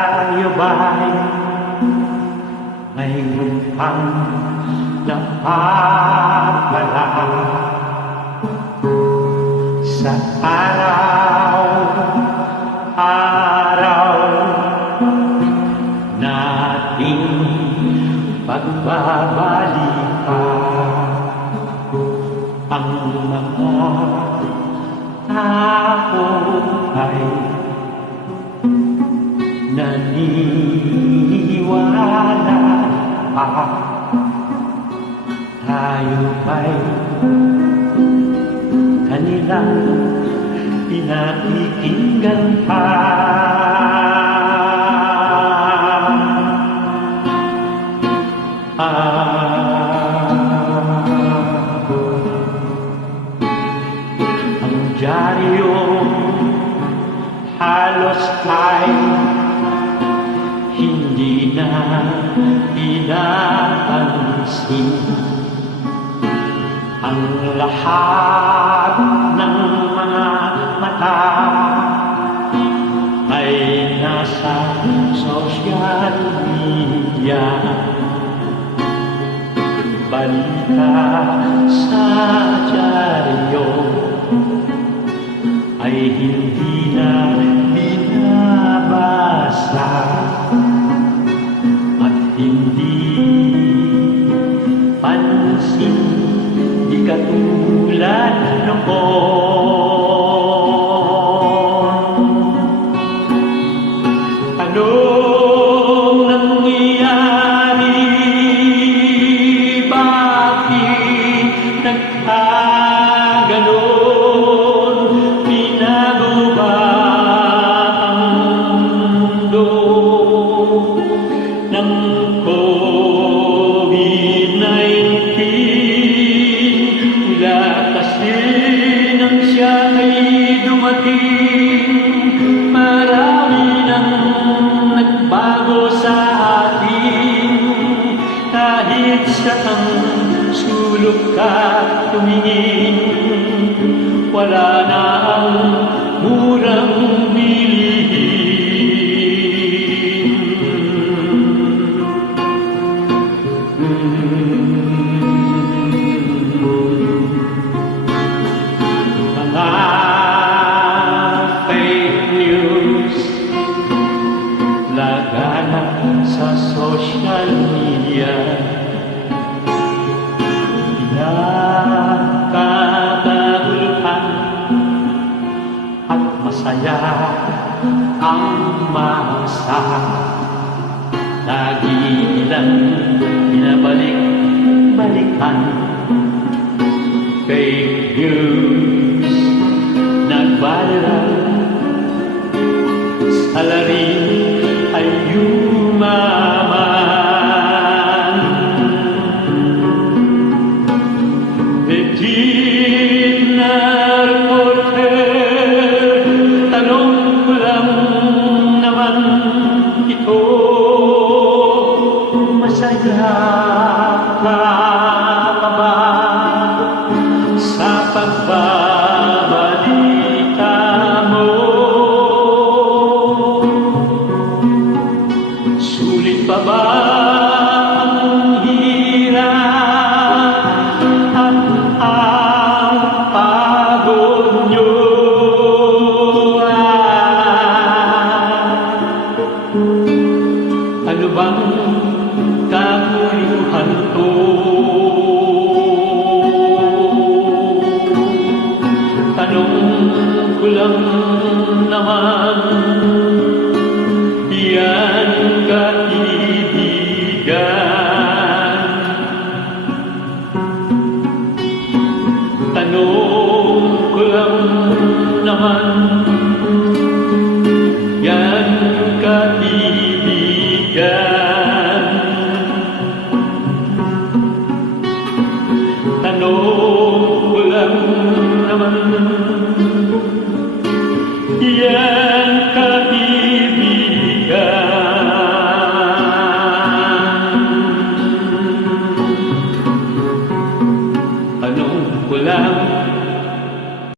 tayo ba'y mayroon pang napapala sa araw, araw nating pagbabalikan ang mga tao ay naniniwala pa tayo ba'y kanilang pinakikinggan pa? Ah, ang halos ay hindi na pinapansin ang lahat ng mga mata ay nasa social media. Balita katulad noon. Anong nangyari? Bakit nagkaganon? Binago ba ang mundo COVID-19? Tumingin. Wala na ang murang bilihin Mga fake news masa Lagi nilang pinabalik-balikan Fake news nag-viral Salarin love.